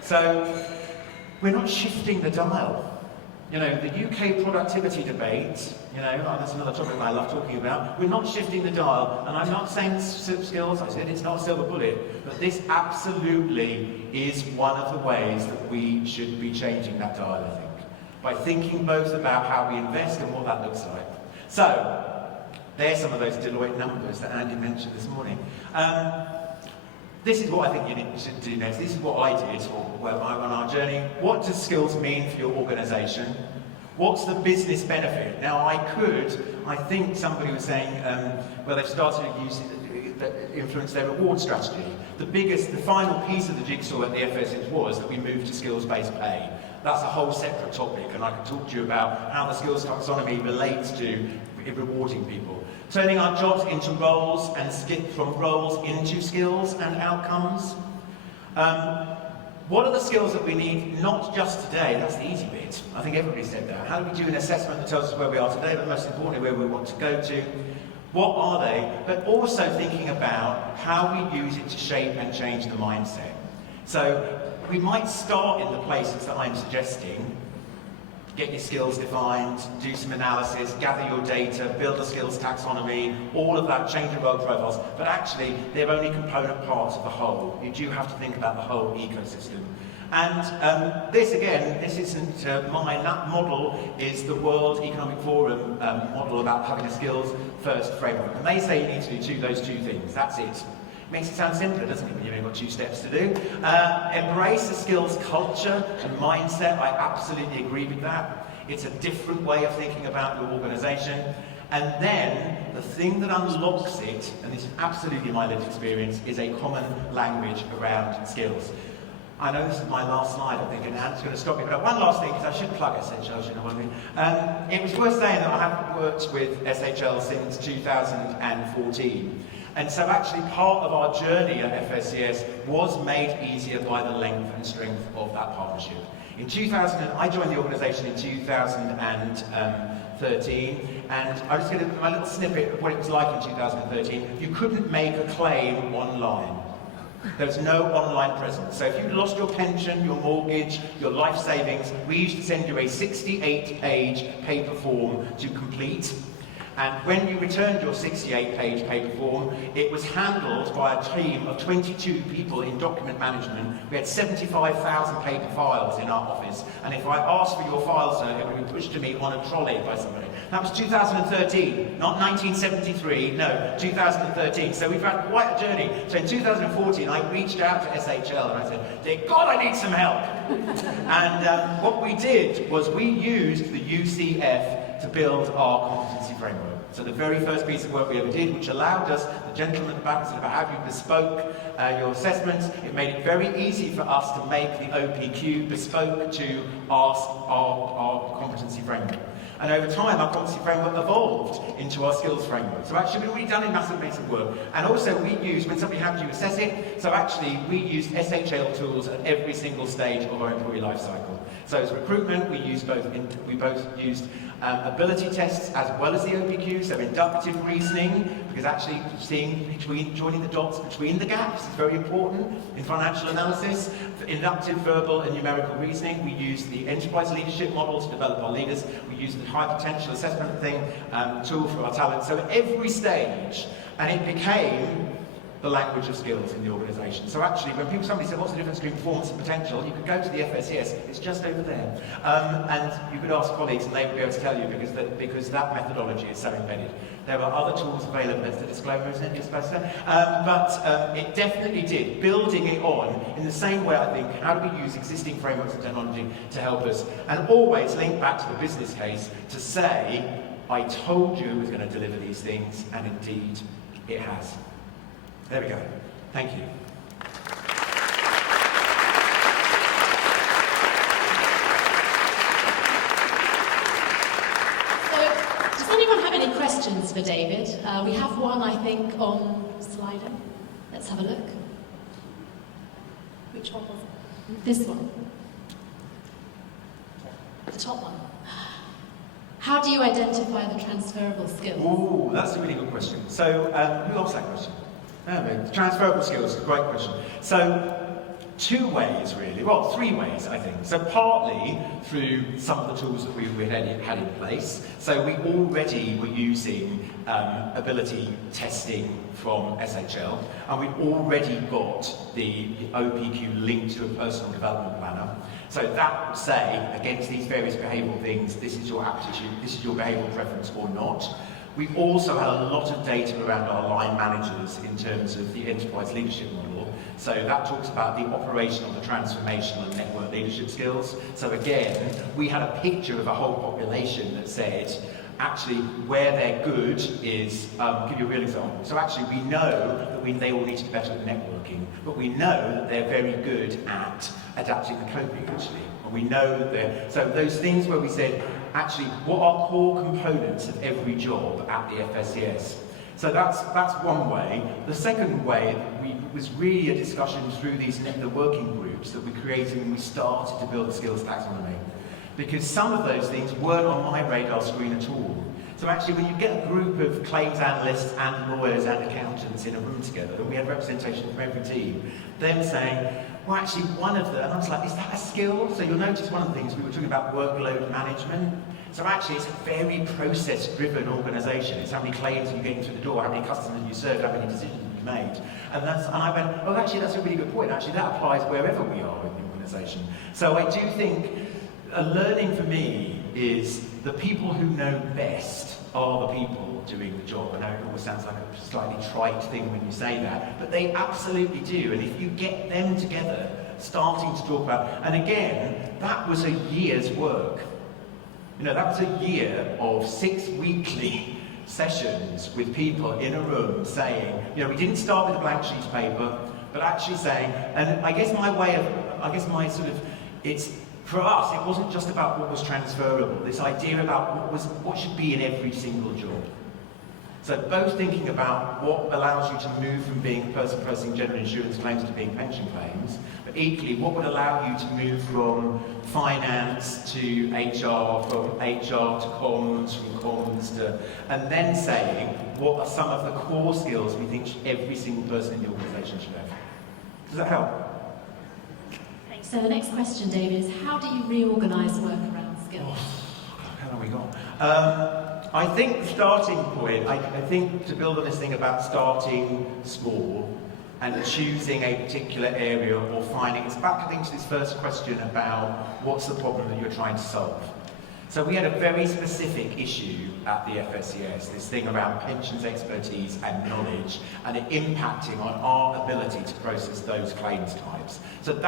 So, we're not shifting the dial. You know, the UK productivity debate, that's another topic that I love talking about. We're not shifting the dial, and I'm not saying skills, I said it's not a silver bullet, but this absolutely is one of the ways that we should be changing that dial, I think, by thinking both about how we invest and what that looks like. So, there's some of those Deloitte numbers that Andy mentioned this morning. This is what I think you should do next. This is what I did on our journey. What does skills mean for your organisation? What's the business benefit? Now, I think somebody was saying, well, they've started to use influence their reward strategy. The final piece of the jigsaw at the FSCS was that we moved to skills-based pay. That's a whole separate topic, and I can talk to you about how the skills taxonomy relates to rewarding people. Turning our jobs into roles and from roles into skills and outcomes. What are the skills that we need, not just today? That's the easy bit. I think everybody said that. How do we do an assessment that tells us where we are today, but most importantly, where we want to go to? What are they? But also thinking about how we use it to shape and change the mindset. So we might start in the places that I'm suggesting. Get your skills defined, do some analysis, gather your data, build a skills taxonomy, all of that, change your role profiles. But actually, they're only component parts of the whole. You do have to think about the whole ecosystem. And this isn't mine. That model is the World Economic Forum model about having a skills-first framework. And they say you need to do those two things. That's it. Makes it sound simpler, doesn't it, when you've only got 2 steps to do? Embrace a skills culture and mindset. I absolutely agree with that. It's a different way of thinking about your organisation. And then, the thing that unlocks it, and this is absolutely my lived experience, is a common language around skills. I know this is my last slide, I think, and Anne's going to stop me, but one last thing, because I should plug SHL, you know what I mean? It was worth saying that I have worked with SHL since 2014. And so actually part of our journey at FSCS was made easier by the length and strength of that partnership. In 2000, I joined the organisation in 2013, and I just going to give my little snippet of what it was like in 2013. You couldn't make a claim online. There was no online presence. So if you lost your pension, your mortgage, your life savings, we used to send you a 68-page paper form to complete. And when you returned your 68-page paper form, it was handled by a team of 22 people in document management. We had 75,000 paper files in our office. And if I asked for your file, sir, it would be pushed to me on a trolley by somebody. That was 2013, not 1973, no, 2013. So we've had quite a journey. So in 2014, I reached out to SHL and I said, dear God, I need some help. And what we did was we used the UCF to build our competency framework. So the very first piece of work we ever did, which allowed us, the gentleman at the back said about how you bespoke your assessments, it made it very easy for us to make the OPQ bespoke to our competency framework. And over time, our competency framework evolved into our skills framework. So actually, we've already done a massive piece of work. And also, we used, when somebody had to assess it, so actually, we used SHL tools at every single stage of our employee life cycle. So as recruitment, we both used ability tests as well as the OPQ, so inductive reasoning, because actually joining the dots between the gaps is very important in financial analysis. For inductive, verbal and numerical reasoning, we used the enterprise leadership model to develop our leaders. We used the high potential assessment tool for our talent. So at every stage, and it became the language of skills in the organisation. So actually, when somebody said, what's the difference between performance and potential, you could go to the FSCS, it's just over there. And you could ask colleagues and they would be able to tell you because that methodology is so embedded. There are other tools available, there's the disclaimer, isn't it, you're supposed to? But it definitely did, building it on in the same way, I think, how do we use existing frameworks and technology to help us? And always link back to the business case to say, I told you it was going to deliver these things, and indeed, it has. There we go. Thank you. So, does anyone have any questions for David? We have one, I think, on Slido. Let's have a look. Which one was it? This one. The top one. How do you identify the transferable skills? Ooh, that's a really good question. So, who asked that question? Transferable skills is a great question. So, 2 ways really, well 3 ways I think. So partly through some of the tools that we had in place. So we already were using ability testing from SHL, and we've already got the OPQ linked to a personal development planner. So that would say, against these various behavioural things, this is your aptitude, this is your behavioural preference or not. We also had a lot of data around our line managers in terms of the enterprise leadership model. So that talks about the operational, the transformational and network leadership skills. So again, we had a picture of a whole population that said, actually, where they're good is, I'll give you a real example. So actually, we know that they all need to be better at networking, but we know that they're very good at adapting and coping, actually. And we know that so those things where we said, actually, what are core components of every job at the FSCS? So that's one way. The second way was really a discussion through the working groups that we created when we started to build the skills taxonomy. Because some of those things weren't on my radar screen at all. So actually, when you get a group of claims analysts and lawyers and accountants in a room together, and we had representation from every team, them saying, well, actually, one of them, and I was like, is that a skill? So you'll notice one of the things we were talking about workload management. So actually, it's a very process-driven organisation. It's how many claims you get into the door, how many customers you serve, how many decisions you made. And I went, oh, actually, that's a really good point. Actually, that applies wherever we are in the organisation. So I do think a learning for me is the people who know best are the people doing the job. I know it always sounds like a slightly trite thing when you say that, but they absolutely do. And if you get them together, starting to talk about, and again, that was a year's work. You know, that was a year of 6 weekly sessions with people in a room saying, you know, we didn't start with a blank sheet of paper, but actually saying, and I guess it's, for us, it wasn't just about what was transferable, this idea about what should be in every single job. So both thinking about what allows you to move from being a person processing general insurance claims to being pension claims, but equally what would allow you to move from finance to HR, from HR to comms, from comms to, and then saying what are some of the core skills we think every single person in the organisation should have. Does that help? So the next question, David, is how do you reorganise work around skills? How long have we got? I think the starting point, I think to build on this thing about starting small and choosing a particular area or finding, it's back, I think, to this first question about what's the problem that you're trying to solve. So we had a very specific issue at the FSCS, this thing around pensions expertise and knowledge, and it impacting on our ability to process those claims types. So so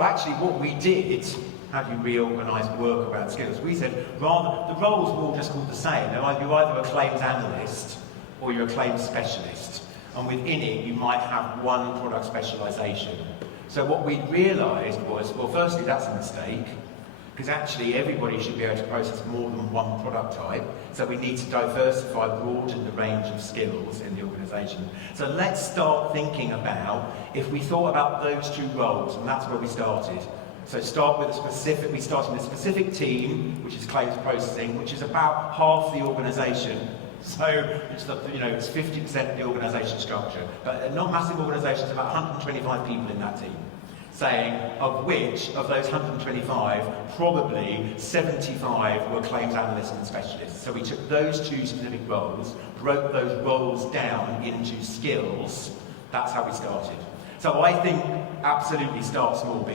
actually what we did, how do you reorganise work around skills? We said, rather, the roles were all just called the same. You're either a claims analyst or you're a claims specialist. And within it, you might have one product specialisation. So what we realised was, well, firstly, that's a mistake, because actually everybody should be able to process more than one product type. So we need to diversify, broaden the range of skills in the organisation. So let's start thinking about, if we thought about those two roles, and that's where we started. So start with we started with a specific team, which is claims processing, which is about half the organisation. So it's 50% of the organisation structure. But not massive organisations, about 125 people in that team. Saying of which, of those 125, probably 75 were claims analysts and specialists. So we took those two specific roles, broke those roles down into skills. That's how we started. So I think absolutely start small,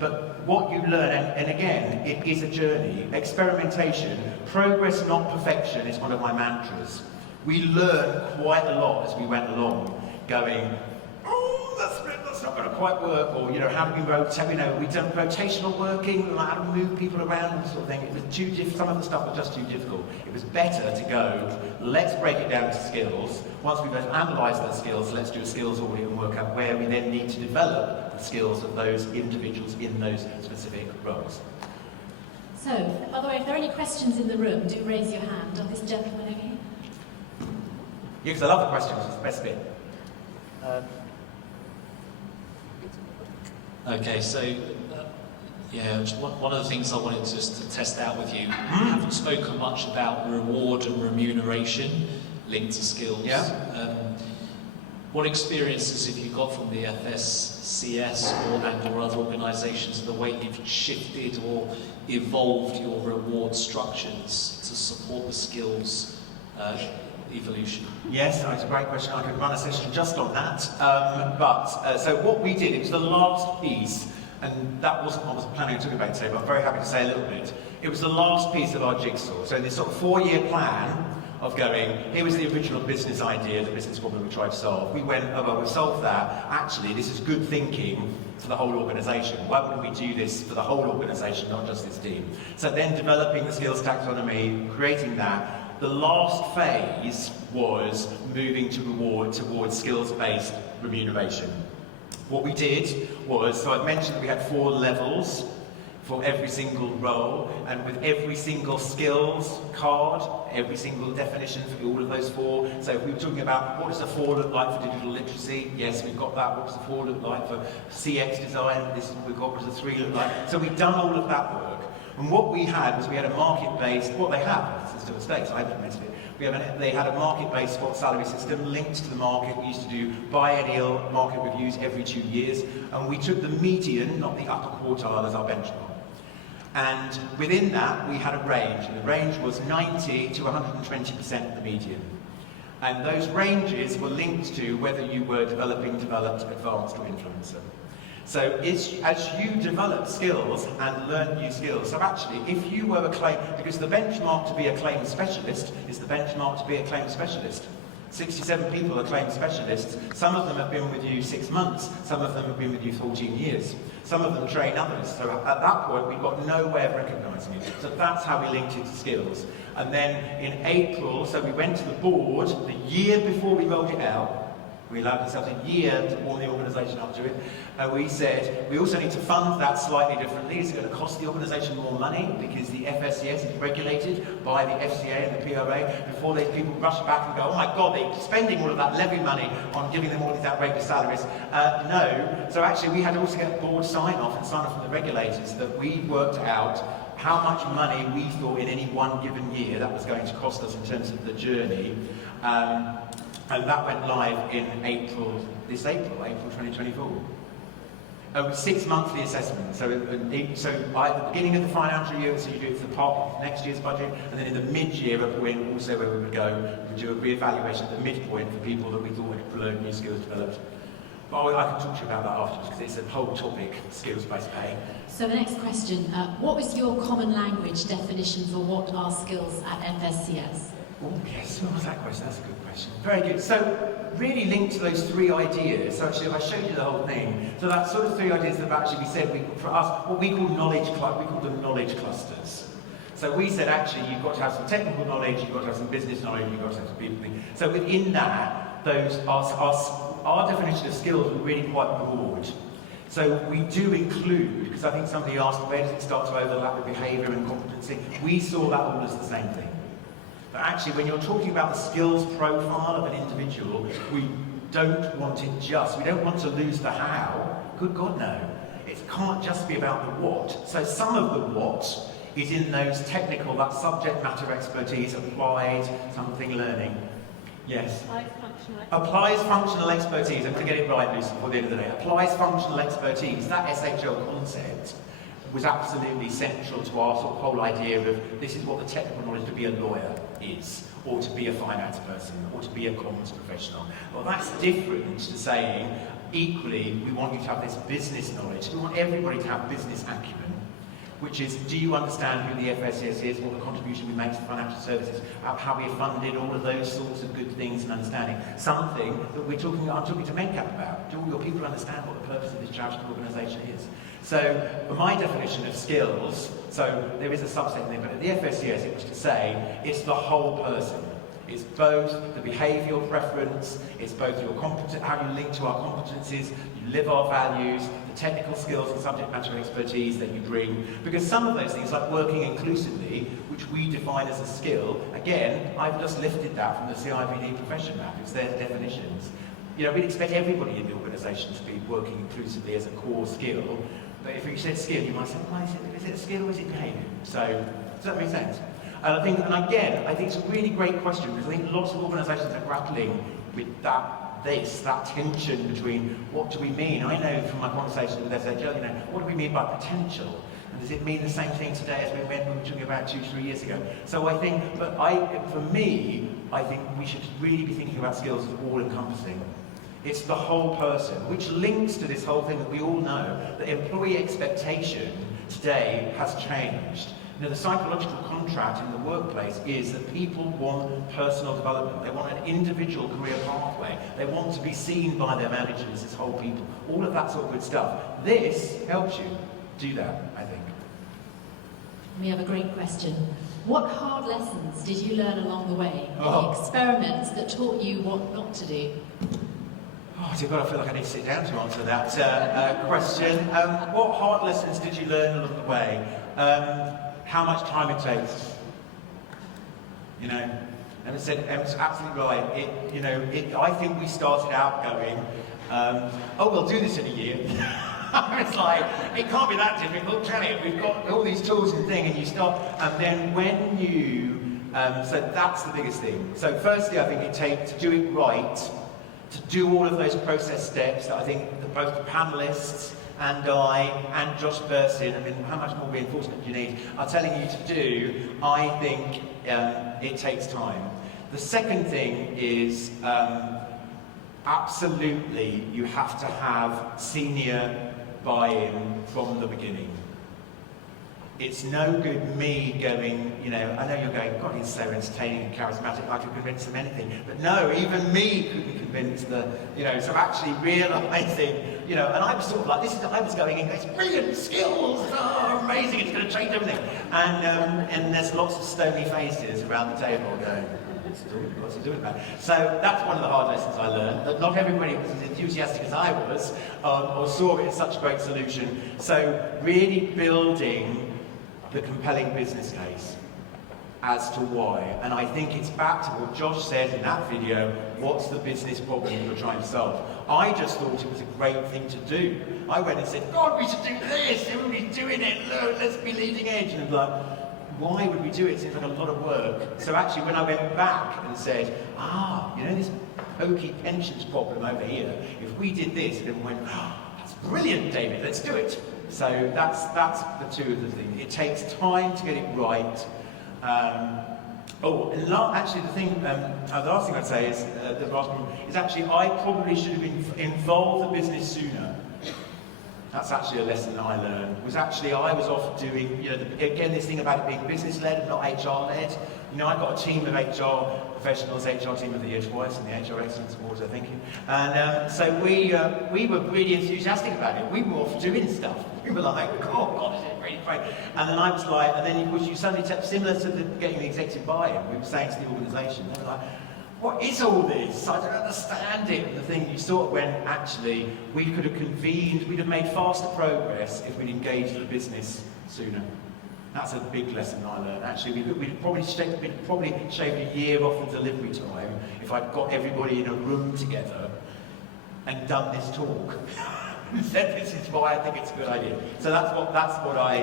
but what you learn, and again, it is a journey. Experimentation, progress not perfection is one of my mantras. We learned quite a lot as we went along, going, that's not going to quite work, or how do we rotate? We've done rotational working, like how to move people around, sort of thing. It was too some of the stuff was just too difficult. It was better to go, let's break it down to skills. Once we've analysed those skills, let's do a skills audit and work out where we then need to develop the skills of those individuals in those specific roles. So, by the way, if there are any questions in the room, do raise your hand. This gentleman over here. Yeah, because I love the questions, it's the best bit. Okay, so one of the things I wanted just to test out with you, you haven't spoken much about reward and remuneration linked to skills. Yeah. What experiences have you got from the FSCS or other organisations, the way you've shifted or evolved your reward structures to support the skills evolution? Yes, that's a great question. I could run a session just on that. So what we did, it was the last piece, and that wasn't what I was planning on talking about today, but I'm very happy to say a little bit, It was the last piece of our jigsaw. So this sort of 4-year plan of going, here was the original business idea, the business problem we tried to solve. We went, oh well, we've solved that. Actually, this is good thinking for the whole organisation. Why wouldn't we do this for the whole organisation, not just this team? So then developing the skills taxonomy, creating that. The last phase was moving towards skills-based remuneration. What we did was, so I've mentioned that we had 4 levels for every single role, and with every single skills card, every single definition for all of those 4. So if we were talking about what does the 4 look like for digital literacy, yes, we've got that. What does the 4 look like for CX design? This is what we've got. What does the 3 look like? So we've done all of that work. And what we had was we had a market-based, what they have, it's still a state, so I implemented it. They had a market-based spot salary system linked to the market. We used to do biennial market reviews every 2 years, and we took the median, not the upper quartile, as our benchmark. And within that, we had a range, and the range was 90 to 120% of the median. And those ranges were linked to whether you were developed, advanced, or influencer. So as you develop skills and learn new skills, so actually if you were a claim, because the benchmark to be a claim specialist is the benchmark to be a claim specialist. 67 people are claim specialists. Some of them have been with you 6 months. Some of them have been with you 14 years. Some of them train others. So at that point, we've got no way of recognising it. So that's how we linked it to skills. And then in April, so we went to the board the year before we rolled it out. We allowed ourselves a year to warm the organisation up to it. We said, we also need to fund that slightly differently. It's going to cost the organisation more money because the FSCS is regulated by the FCA and the PRA. Before these people rush back and go, oh my God, they're spending all of that levy money on giving them all these outrageous salaries. No. So actually we had to also get board sign-off and sign-off from the regulators that we worked out how much money we thought in any one given year that was going to cost us in terms of the journey. And that went live in April 2024. 6 monthly assessments. So at the beginning of the financial year, so you do it for part of next year's budget, and then in the mid-year point, also where we would go, we would do a re-evaluation at the midpoint for people that we thought had learned new skills developed. But I can talk to you about that afterwards because it's a whole topic, skills-based pay. So the next question, what was your common language definition for what are skills at FSCS? Oh yes, what was that question? That's a good question. Very good. So really linked to those 3 ideas. So actually if I showed you the whole thing, so that's sort of 3 ideas that actually we said, for us, what we call we call them knowledge clusters. So we said actually you've got to have some technical knowledge, you've got to have some business knowledge, you've got to have some people things. So within that, those our definition of skills were really quite broad. So we do include, because I think somebody asked where does it start to overlap with behaviour and competency, we saw that all as the same thing. But actually, when you're talking about the skills profile of an individual, we don't want to lose the how. Good God, no. It can't just be about the what. So some of the what is in those technical, that subject matter expertise, applied something learning. Yes? Applies functional expertise. I'm going to get it right, Lucy, before the end of the day. Applies functional expertise. That SHL concept was absolutely central to our sort of whole idea of this is what the technical knowledge to be a lawyer is, or to be a finance person, or to be a comms professional. Well, that's different to saying, equally, we want you to have this business knowledge. We want everybody to have business acumen, which is, do you understand who the FSCS is, what the contribution we make to financial services, how we're funded, all of those sorts of good things and understanding. Something that I'm talking to MENCAP about. Do all your people understand what the purpose of this charitable organisation is? So, my definition of skills, so there is a subset there, but at the FSCS it was to say, it's the whole person. It's both the behavioural preference, it's both your how you link to our competencies, you live our values, the technical skills and subject matter expertise that you bring. Because some of those things, like working inclusively, which we define as a skill, again, I've just lifted that from the CIPD profession map, it's their definitions. You know, we'd expect everybody in the organisation to be working inclusively as a core skill, but if you said skill, you might say, well, is it a skill or is it behaviour? So, does that make sense? And I think it's a really great question, because I think lots of organisations are grappling with that tension between what do we mean? I know from my conversations with SHL, what do we mean by potential? And does it mean the same thing today as we were talking about 2-3 years ago? So I think, for me, I think we should really be thinking about skills as all-encompassing. It's the whole person, which links to this whole thing that we all know, that employee expectation today has changed. You know, the psychological contract in the workplace is that people want personal development. They want an individual career pathway. They want to be seen by their managers as whole people. All of that sort of good stuff. This helps you do that, I think. We have a great question. What hard lessons did you learn along the way? Oh. The experiments that taught you what not to do? Oh, dear God, I feel like I need to sit down to answer that question. What hard lessons did you learn along the way? How much time it takes. You know, and Emma's absolutely right. I think we started out going, we'll do this in a year. It's like, it can't be that difficult, can it? We've got all these tools and things, and you start, and then when you, so that's the biggest thing. So firstly, I think it takes, to do it right, to do all of those process steps that I think both the panellists and I and Josh Burson, I mean, how much more reinforcement do you need, are telling you to do, I think it takes time. The second thing is, absolutely, you have to have senior buy-in from the beginning. It's no good me going, you know, I know you're going, God, he's so entertaining and charismatic, I could convince them anything. But no, even me couldn't convince the, you know, so actually realising, you know, and I was sort of like, I was going in, it's brilliant skills, oh, amazing, it's going to change everything. And there's lots of stony faces around the table going, what's he doing about it? So that's one of the hard lessons I learned, that not everybody was as enthusiastic as I was, or saw it as such a great solution. So really building the compelling business case as to why. And I think it's back to what Josh said in that video, what's the business problem you're trying to solve? I just thought it was a great thing to do. I went and said, God, we should do this, everybody's doing it, look, let's be leading edge. And I'm like, why would we do it? It seems like a lot of work. So actually when I went back and said, you know this pokey pensions problem over here, if we did this, and everyone went, that's brilliant, David, let's do it. So that's the two of the things. It takes time to get it right. Actually the thing, the last thing I'd say is, actually I probably should have involved the business sooner. That's actually a lesson that I learned, was actually I was off doing, you know, again, this thing about it being business-led and not HR-led. You know, I've got a team of HR professionals, HR Team of the Year twice, and the HR Excellence Awards, I think. And so we were really enthusiastic about it. We were off doing stuff. We were like, oh God, is it really great? And then I was like, and then you suddenly, similar to getting the executive buy-in, we were saying to the organisation, they were like, what is all this? I don't understand it. And the thing you saw when actually we could have convened, we'd have made faster progress if we'd engaged the business sooner. That's a big lesson I learned. Actually, we'd probably shaved a year off the delivery time if I'd got everybody in a room together and done this talk. And said, this is why I think it's a good idea. So that's what I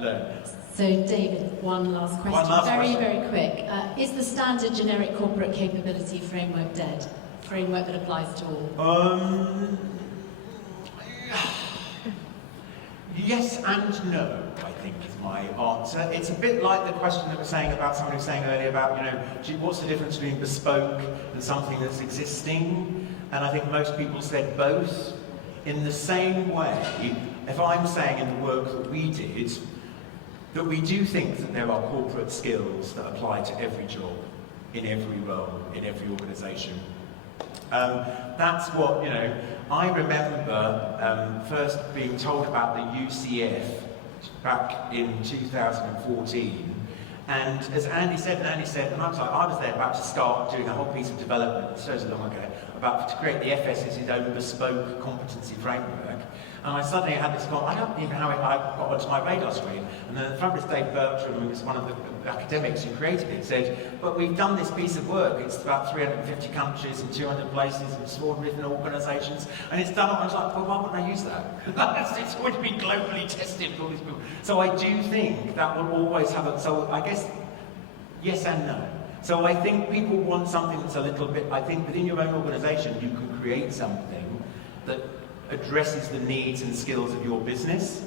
learned. So David, one last question. Very quick. Is the standard generic corporate capability framework dead? Framework that applies to all? Yes and no, I think is my answer. It's a bit like the question that we're saying about somebody was saying earlier about, you know, what's the difference between bespoke and something that's existing? And I think most people said both. In the same way, if I'm saying in the work that we did, that we do think that there are corporate skills that apply to every job, in every role, in every organisation. That's what, you know, I remember first being told about the UCF back in 2014, and as Andy said, and I was there about to start doing a whole piece of development, so long ago, about to create the FSCS's own bespoke competency framework. And I suddenly had this thought, I don't even know how it got onto my radar screen. And then the fabulous Dave Bertram, who was one of the academics who created it, said, but we've done this piece of work. It's about 350 countries and 200 places and small different organisations. And it's done, I was like, well, why wouldn't I use that? It's already been globally tested for all these people. So I do think that will always have a, so I guess, yes and no. So I think people want something that's a little bit, I think within your own organisation, you can create something that addresses the needs and skills of your business,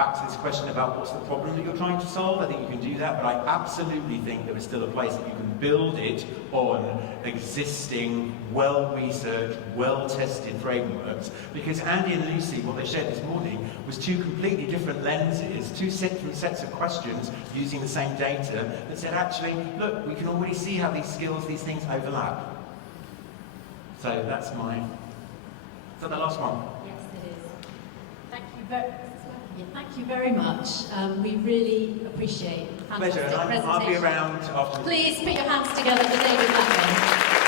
back to this question about what's the problem that you're trying to solve. I think you can do that, but I absolutely think there is still a place that you can build it on existing, well-researched, well-tested frameworks. Because Andy and Lucy, what they shared this morning, was two completely different lenses, two different sets of questions using the same data that said, actually, look, we can already see how these skills, these things overlap. So that's my... Is that the last one? Yes, it is. Thank you very much. We really appreciate fantastic Pleasure, and presentation. I'll be around after. Please put your hands together for David Blackburn.